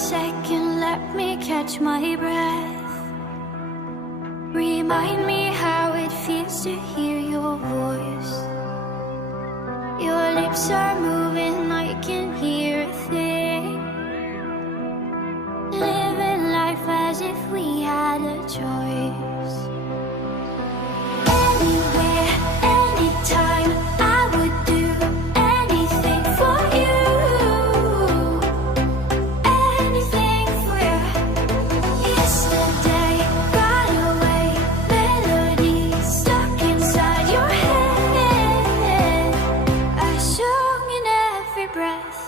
second, let me catch my breath. Remind me how it feels to hear your voice. Your lips are moving, I can hear a thing. Living life as if we had a choice. Anywhere, anytime, I would do anything for you. Anything for you. Yesterday got away, melodies stuck inside your head. I sung in every breath.